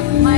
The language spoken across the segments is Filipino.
mag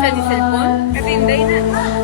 Sa cellphone? Kasi hindi na. Ah.